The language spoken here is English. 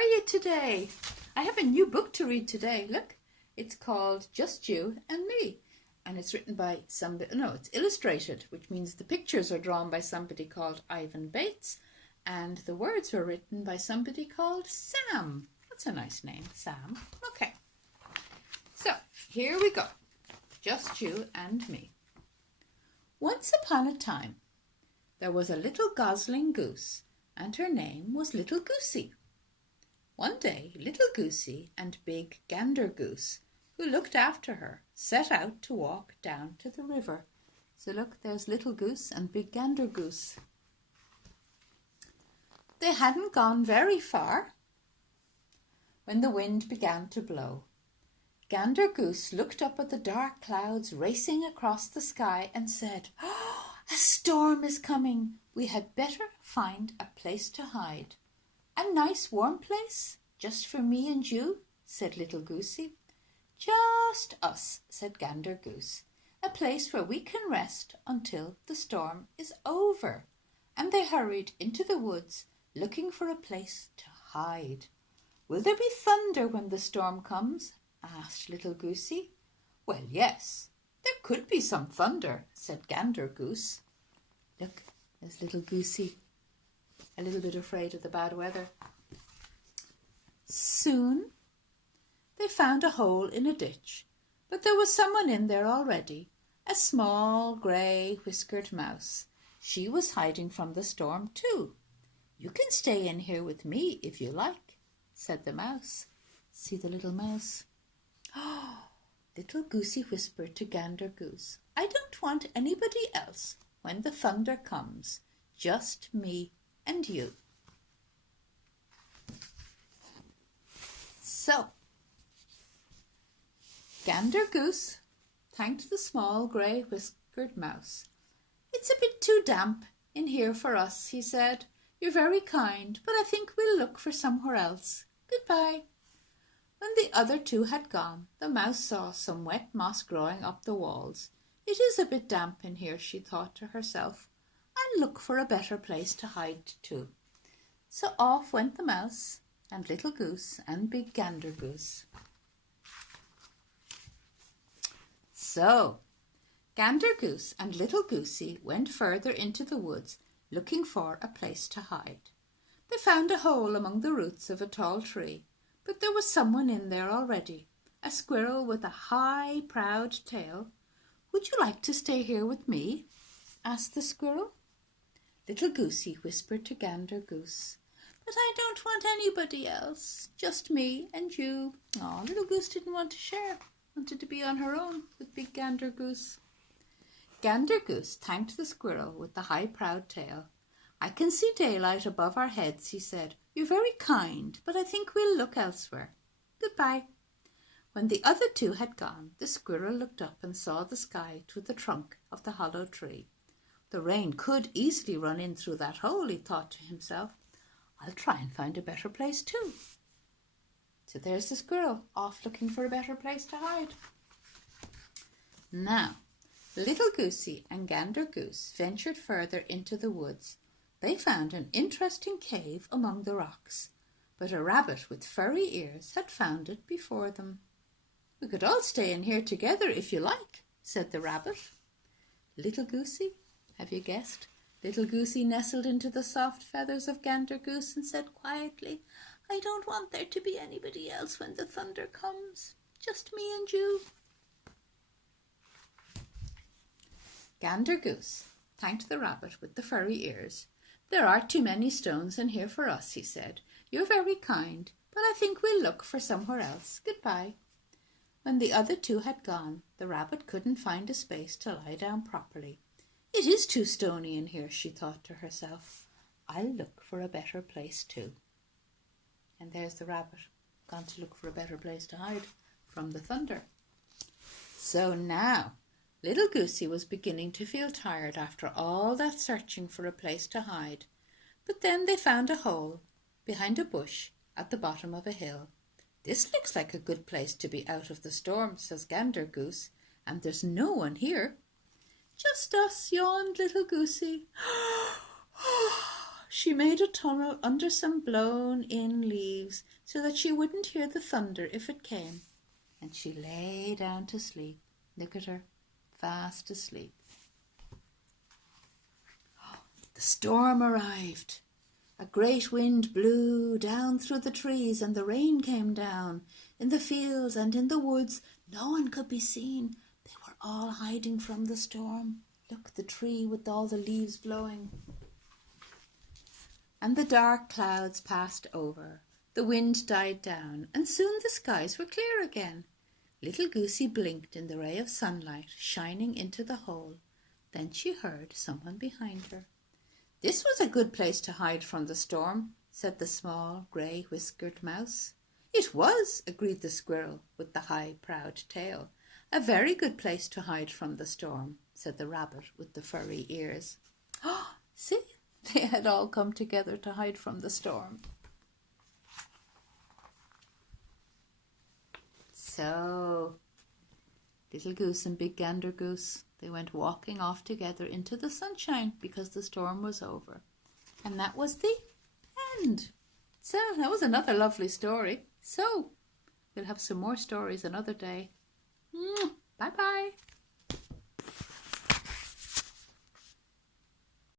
are you today? I have a new book to read today. Look, it's called Just You and Me. And it's written by somebody, no, it's illustrated, which means the pictures are drawn by somebody called Ivan Bates. And the words were written by somebody called Sam. That's a nice name, Sam. Okay. So, here we go. Just You and Me. Once upon a time, there was a little gosling goose, and her name was Little Goosey. One day, Little Goosey and Big Gander Goose, who looked after her, set out to walk down to the river. So look, there's Little Goose and Big Gander Goose. They hadn't gone very far when the wind began to blow. Gander Goose looked up at the dark clouds racing across the sky and said, "Oh, a storm is coming. We had better find a place to hide." "A nice warm place, just for me and you," said Little Goosey. "Just us," said Gander Goose. "A place where we can rest until the storm is over." And they hurried into the woods, looking for a place to hide. "Will there be thunder when the storm comes?" asked Little Goosey. "Well, yes, there could be some thunder," said Gander Goose. Look, there's Little Goosey, a little bit afraid of the bad weather. Soon they found a hole in a ditch, but there was someone in there already, a small grey whiskered mouse. She was hiding from the storm too. "You can stay in here with me if you like," said the mouse. See the little mouse? "Oh," Little Goosey whispered to Gander Goose, "I don't want anybody else when the thunder comes. Just me and you." So, Gander Goose thanked the small grey whiskered mouse. "It's a bit too damp in here for us," he said. "You're very kind, but I think we'll look for somewhere else. Goodbye." When the other two had gone, the mouse saw some wet moss growing up the walls. "It is a bit damp in here," she thought to herself. "I'll look for a better place to hide to." So off went the mouse and Little Goose and Big Gander Goose. So Gander Goose and Little Goosey went further into the woods, looking for a place to hide. They found a hole among the roots of a tall tree, but there was someone in there already, a squirrel with a high, proud tail. "Would you like to stay here with me?" asked the squirrel. Little Goosey whispered to Gander Goose, "But I don't want anybody else, just me and you." Oh, Little Goose didn't want to share, wanted to be on her own with Big Gander Goose. Gander Goose thanked the squirrel with the high, proud tail. "I can see daylight above our heads," he said. "You're very kind, but I think we'll look elsewhere. Goodbye." When the other two had gone, the squirrel looked up and saw the sky through the trunk of the hollow tree. The rain could easily run in through that hole, he thought to himself. "I'll try and find a better place too." So there's the squirrel off looking for a better place to hide. Now, Little Goosey and Gander Goose ventured further into the woods. They found an interesting cave among the rocks, but a rabbit with furry ears had found it before them. "We could all stay in here together if you like," said the rabbit. Little Goosey, have you guessed? Little Goosey nestled into the soft feathers of Gander Goose and said quietly, "I don't want there to be anybody else when the thunder comes. Just me and you." Gander Goose thanked the rabbit with the furry ears. "There are too many stones in here for us," he said. "You're very kind, but I think we'll look for somewhere else. Goodbye." When the other two had gone, the rabbit couldn't find a space to lie down properly. "It is too stony in here," she thought to herself. "I'll look for a better place too." And there's the rabbit, gone to look for a better place to hide from the thunder. So now Little Goosey was beginning to feel tired after all that searching for a place to hide. But then they found a hole behind a bush at the bottom of a hill. "This looks like a good place to be out of the storm," says Gander Goose, "and there's no one here." "Just us," yawned Little Goosey. She made a tunnel under some blown-in leaves so that she wouldn't hear the thunder if it came, and she lay down to sleep. Look at her, fast asleep. The storm arrived. A great wind blew down through the trees, and the rain came down. In the fields and in the woods no one could be seen. They were all hiding from the storm. Look, the tree with all the leaves blowing. And the dark clouds passed over. The wind died down, and soon the skies were clear again. Little Goosey blinked in the ray of sunlight shining into the hole. Then she heard someone behind her. "This was a good place to hide from the storm," said the small, grey-whiskered mouse. "It was," agreed the squirrel with the high, proud tail. "A very good place to hide from the storm," said the rabbit with the furry ears. Oh, see, they had all come together to hide from the storm. So, Little Goose and Big Gander Goose, they went walking off together into the sunshine because the storm was over. And that was the end. So that was another lovely story. So we'll have some more stories another day. Bye-bye.